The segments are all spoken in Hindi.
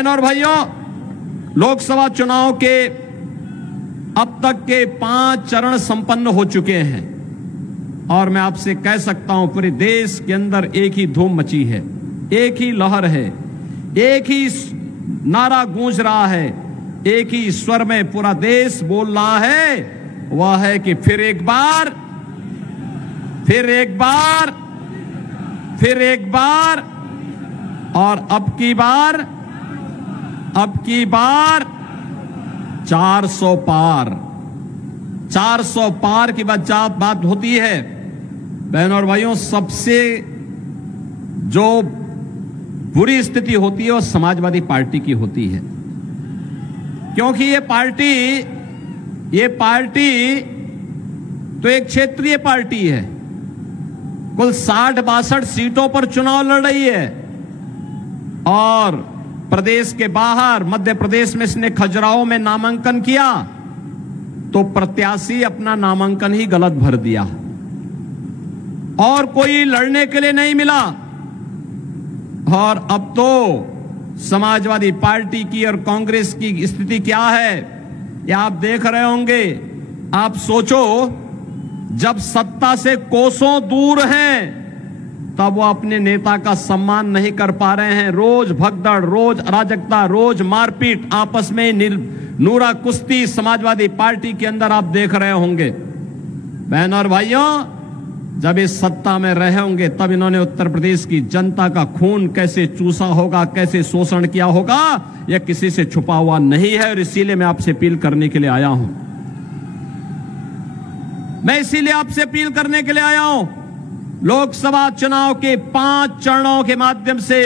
बहनों और भाइयों, लोकसभा चुनाव के अब तक के 5 चरण संपन्न हो चुके हैं और मैं आपसे कह सकता हूं पूरे देश के अंदर एक ही धूम मची है, एक ही लहर है, एक ही नारा गूंज रहा है, एक ही स्वर में पूरा देश बोल रहा है, वह है कि फिर एक बार, फिर एक बार, फिर एक बार और अब की बार 400 पार। 400 पार की बात होती है बहनों और भाइयों। सबसे जो बुरी स्थिति होती है वो समाजवादी पार्टी की होती है, क्योंकि ये पार्टी तो एक क्षेत्रीय पार्टी है, कुल 60-62 सीटों पर चुनाव लड़ रही है और प्रदेश के बाहर मध्य प्रदेश में इसने खजुराहो में नामांकन किया तो प्रत्याशी अपना नामांकन ही गलत भर दिया और कोई लड़ने के लिए नहीं मिला। और अब तो समाजवादी पार्टी की और कांग्रेस की स्थिति क्या है ये आप देख रहे होंगे। आप सोचो, जब सत्ता से कोसों दूर हैं तब वो अपने नेता का सम्मान नहीं कर पा रहे हैं। रोज भगदड़, रोज अराजकता, रोज मारपीट, आपस में नूरा कुश्ती समाजवादी पार्टी के अंदर आप देख रहे होंगे। बहनों और भाइयों, जब इस सत्ता में रहे होंगे तब इन्होंने उत्तर प्रदेश की जनता का खून कैसे चूसा होगा, कैसे शोषण किया होगा, यह किसी से छुपा हुआ नहीं है। और इसीलिए मैं आपसे अपील करने के लिए आया हूं, लोकसभा चुनाव के 5 चरणों के माध्यम से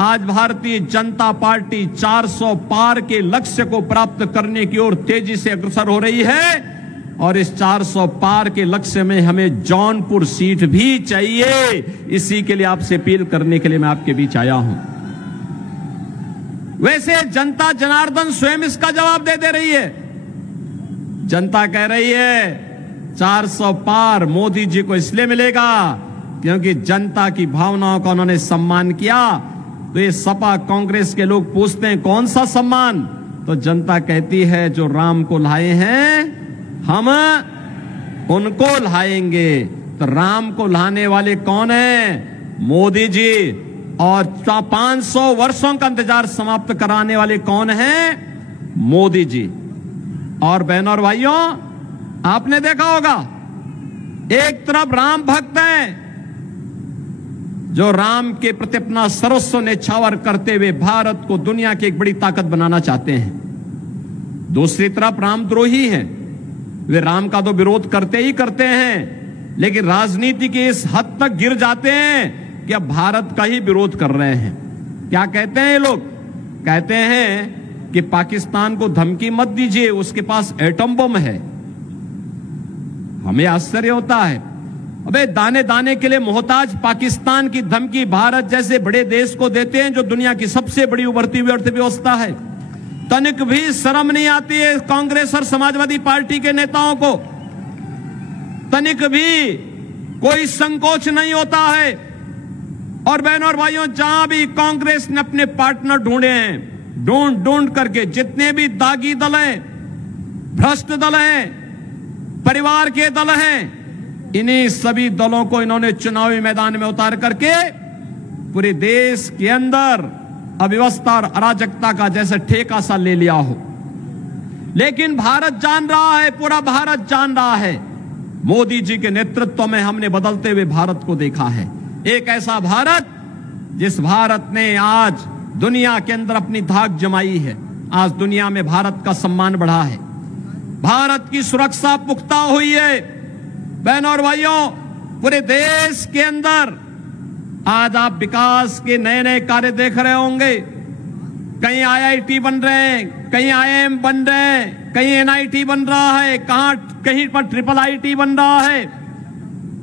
आज भारतीय जनता पार्टी 400 पार के लक्ष्य को प्राप्त करने की ओर तेजी से अग्रसर हो रही है और इस 400 पार के लक्ष्य में हमें जौनपुर सीट भी चाहिए। इसी के लिए आपसे अपील करने के लिए मैं आपके बीच आया हूं। वैसे जनता जनार्दन स्वयं इसका जवाब दे रही है। जनता कह रही है 400 पार मोदी जी को इसलिए मिलेगा क्योंकि जनता की भावनाओं का उन्होंने सम्मान किया। तो ये सपा कांग्रेस के लोग पूछते हैं कौन सा सम्मान, तो जनता कहती है जो राम को लाए हैं हम उनको लाएंगे। तो राम को लाने वाले कौन है? मोदी जी। और 500 वर्षों का इंतजार समाप्त कराने वाले कौन हैं? मोदी जी। और बहनों और भाइयों, आपने देखा होगा एक तरफ राम भक्त हैं जो राम के प्रति अपना सर्वस्व न्यौछावर करते हुए भारत को दुनिया की एक बड़ी ताकत बनाना चाहते हैं। दूसरी तरफ रामद्रोही हैं, वे राम का तो विरोध करते ही करते हैं लेकिन राजनीति के इस हद तक गिर जाते हैं कि अब भारत का ही विरोध कर रहे हैं। क्या कहते हैं ये लोग? कहते हैं कि पाकिस्तान को धमकी मत दीजिए, उसके पास एटम बम है। हमें आश्चर्य होता है, अबे दाने दाने के लिए मोहताज पाकिस्तान की धमकी भारत जैसे बड़े देश को देते हैं जो दुनिया की सबसे बड़ी उभरती हुई अर्थव्यवस्था है। तनिक भी शर्म नहीं आती है कांग्रेस और समाजवादी पार्टी के नेताओं को, तनिक भी कोई संकोच नहीं होता है। और बहनों और भाइयों, जहां भी कांग्रेस ने अपने पार्टनर ढूंढे हैं, ढूंढ करके जितने भी दागी दल हैं, भ्रष्ट दल हैं, परिवार के दल हैं, इन्हीं सभी दलों को इन्होंने चुनावी मैदान में उतार करके पूरे देश के अंदर अव्यवस्था और अराजकता का जैसे ठेका सा ले लिया हो। लेकिन भारत जान रहा है, पूरा भारत जान रहा है, मोदी जी के नेतृत्व में हमने बदलते हुए भारत को देखा है। एक ऐसा भारत जिस भारत ने आज दुनिया के अंदर अपनी धाक जमाई है। आज दुनिया में भारत का सम्मान बढ़ा है, भारत की सुरक्षा पुख्ता हुई है। बहनों और भाइयों, पूरे देश के अंदर आज आप विकास के नए नए कार्य देख रहे होंगे। कहीं IIT बन रहे हैं, कहीं IIM बन रहे हैं, कहीं NIT बन रहा है, कहीं पर IIIT बन रहा है,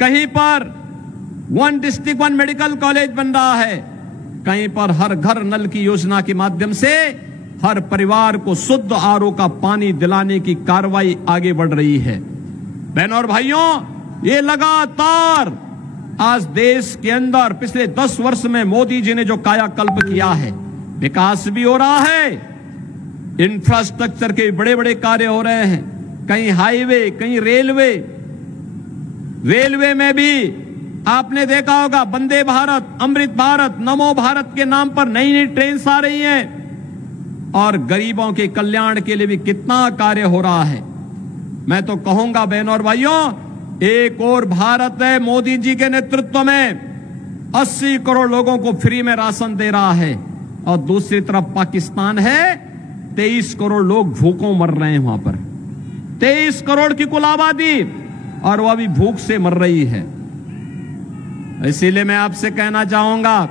कहीं पर 1 डिस्ट्रिक्ट 1 मेडिकल कॉलेज बन रहा है, कहीं पर हर घर नल की योजना के माध्यम से हर परिवार को शुद्ध RO का पानी दिलाने की कार्रवाई आगे बढ़ रही है। बहनों और भाइयों, ये लगातार आज देश के अंदर पिछले 10 वर्ष में मोदी जी ने जो कायाकल्प किया है, विकास भी हो रहा है, इंफ्रास्ट्रक्चर के बड़े बड़े कार्य हो रहे हैं, कहीं हाईवे, कहीं रेलवे। रेलवे में भी आपने देखा होगा वंदे भारत, अमृत भारत, नमो भारत के नाम पर नई नई ट्रेन आ रही हैं और गरीबों के कल्याण के लिए भी कितना कार्य हो रहा है। मैं तो कहूंगा बहनों और भाइयों, एक और भारत है मोदी जी के नेतृत्व में 80 करोड़ लोगों को फ्री में राशन दे रहा है, और दूसरी तरफ पाकिस्तान है 23 करोड़ लोग भूखों मर रहे हैं वहां पर। 23 करोड़ की कुल आबादी, और वह भी भूख से मर रही है। इसीलिए मैं आपसे कहना चाहूंगा,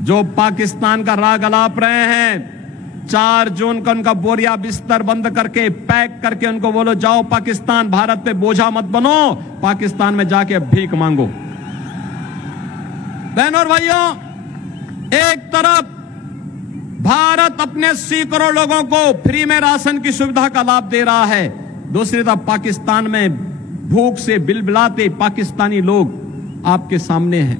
जो पाकिस्तान का राग अलाप रहे हैं, 4 जून को उनका बोरिया बिस्तर बंद करके पैक करके उनको बोलो जाओ पाकिस्तान, भारत पे बोझा मत बनो, पाकिस्तान में जाके भीख मांगो। बहनों और भाइयों, एक तरफ भारत अपने 80 करोड़ लोगों को फ्री में राशन की सुविधा का लाभ दे रहा है, दूसरी तरफ पाकिस्तान में भूख से बिलबिलाते पाकिस्तानी लोग आपके सामने हैं।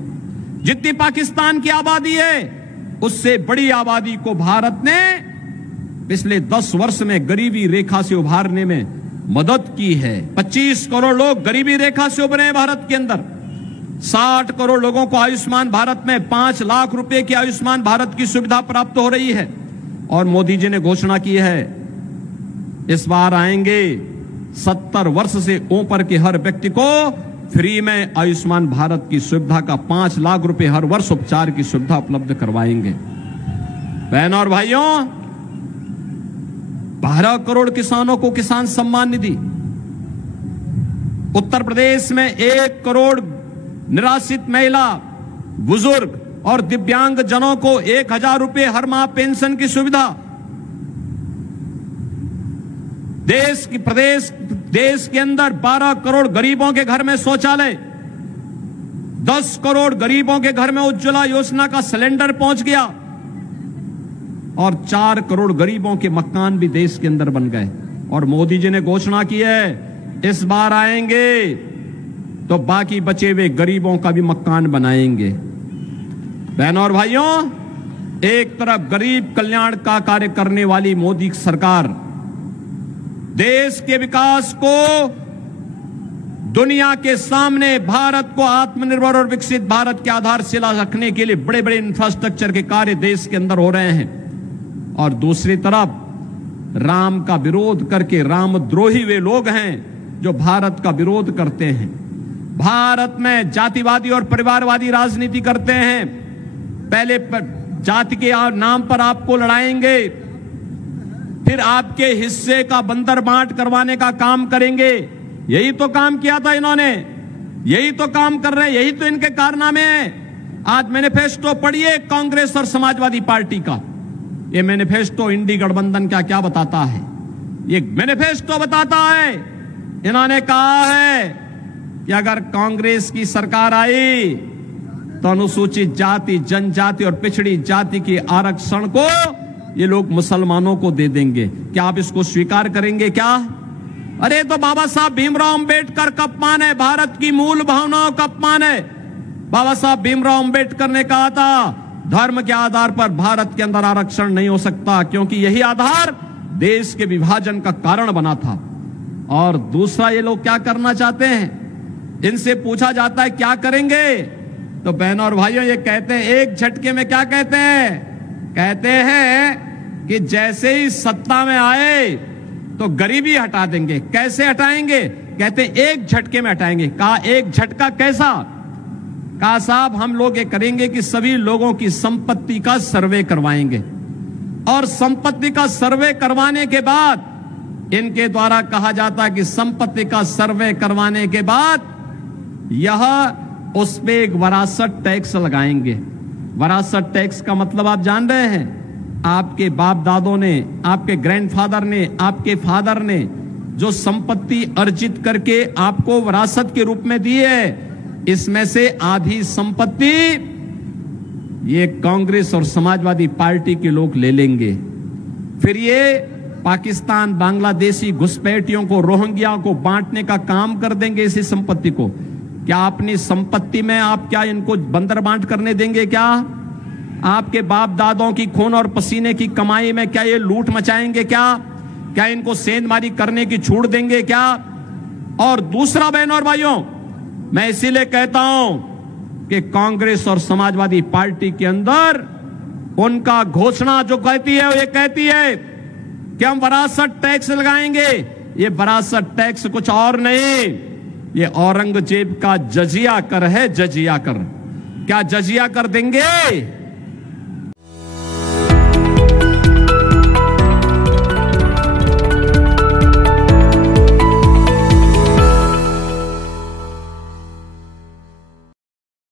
जितनी पाकिस्तान की आबादी है, उससे बड़ी आबादी को भारत ने पिछले 10 वर्ष में गरीबी रेखा से उभारने में मदद की है। 25 करोड़ लोग गरीबी रेखा से उभरे हैं भारत के अंदर। 60 करोड़ लोगों को आयुष्मान भारत में 5 लाख रुपए की आयुष्मान भारत की सुविधा प्राप्त हो रही है। और मोदी जी ने घोषणा की है, इस बार आएंगे 70 वर्ष से ऊपर के हर व्यक्ति को फ्री में आयुष्मान भारत की सुविधा का 5 लाख रुपए हर वर्ष उपचार की सुविधा उपलब्ध करवाएंगे। बहनों और भाइयों, 12 करोड़ किसानों को किसान सम्मान निधि, उत्तर प्रदेश में 1 करोड़ निराश्रित महिला, बुजुर्ग और दिव्यांग जनों को 1000 रुपए हर माह पेंशन की सुविधा। देश के अंदर 12 करोड़ गरीबों के घर में शौचालय, 10 करोड़ गरीबों के घर में उज्ज्वला योजना का सिलेंडर पहुंच गया, और 4 करोड़ गरीबों के मकान भी देश के अंदर बन गए। और मोदी जी ने घोषणा की है, इस बार आएंगे तो बाकी बचे हुए गरीबों का भी मकान बनाएंगे। बहनों और भाइयों, एक तरफ गरीब कल्याण का कार्य करने वाली मोदी सरकार देश के विकास को दुनिया के सामने, भारत को आत्मनिर्भर और विकसित भारत की आधारशिला रखने के लिए बड़े बड़े इंफ्रास्ट्रक्चर के कार्य देश के अंदर हो रहे हैं, और दूसरी तरफ राम का विरोध करके रामद्रोही वे लोग हैं जो भारत का विरोध करते हैं, भारत में जातिवादी और परिवारवादी राजनीति करते हैं। पहले जाति के नाम पर आपको लड़ाएंगे, फिर आपके हिस्से का बंदर बांट करवाने का काम करेंगे। यही तो काम किया था इन्होंने, यही तो काम कर रहे हैं, यही तो इनके कारनामे हैं। आज मैनिफेस्टो पढ़िए कांग्रेस और समाजवादी पार्टी का। ये मैनिफेस्टो इंडी गठबंधन क्या क्या बताता है? ये मैनिफेस्टो बताता है, इन्होंने कहा है कि अगर कांग्रेस की सरकार आई तो अनुसूचित जाति, जनजाति और पिछड़ी जाति के आरक्षण को ये लोग मुसलमानों को दे देंगे। क्या आप इसको स्वीकार करेंगे क्या? अरे तो बाबा साहब भीमराव अंबेडकर का अपमान है, भारत की मूल भावनाओं का अपमान है। बाबा साहब भीमराव अंबेडकर ने कहा था, धर्म के आधार पर भारत के अंदर आरक्षण नहीं हो सकता, क्योंकि यही आधार देश के विभाजन का कारण बना था। और दूसरा, ये लोग क्या करना चाहते हैं? इनसे पूछा जाता है क्या करेंगे, तो बहनों और भाइयों ये कहते हैं एक झटके में, क्या कहते हैं? कहते हैं कि जैसे ही सत्ता में आए तो गरीबी हटा देंगे। कैसे हटाएंगे? कहते हैं एक झटके में हटाएंगे। कहा एक झटका कैसा? कहा साहब हम लोग ये करेंगे कि सभी लोगों की संपत्ति का सर्वे करवाएंगे, और संपत्ति का सर्वे करवाने के बाद इनके द्वारा कहा जाता है कि संपत्ति का सर्वे करवाने के बाद यह उस पे एक वरासत टैक्स लगाएंगे। वरासत टैक्स का मतलब आप जान रहे हैं? आपके बाप दादों ने, आपके ग्रैंडफादर ने, आपके फादर ने जो संपत्ति अर्जित करके आपको विरासत के रूप में दी है, इसमें से आधी संपत्ति ये कांग्रेस और समाजवादी पार्टी के लोग ले लेंगे। फिर ये पाकिस्तान, बांग्लादेशी घुसपैठियों को, रोहिंग्या को बांटने का काम कर देंगे इसी संपत्ति को। क्या अपनी संपत्ति में आप क्या इनको बंदर बांट करने देंगे क्या? आपके बाप दादों की खून और पसीने की कमाई में क्या ये लूट मचाएंगे? क्या इनको सेंधमारी करने की छूट देंगे क्या? और दूसरा, बहनों और भाइयों, मैं इसीलिए कहता हूं कि कांग्रेस और समाजवादी पार्टी के अंदर उनका घोषणा जो कहती है, वो ये कहती है कि हम वरासत टैक्स लगाएंगे। ये वरासत टैक्स कुछ और नहीं, ये औरंगजेब का जजिया कर है, जजिया कर। क्या जजिया कर देंगे?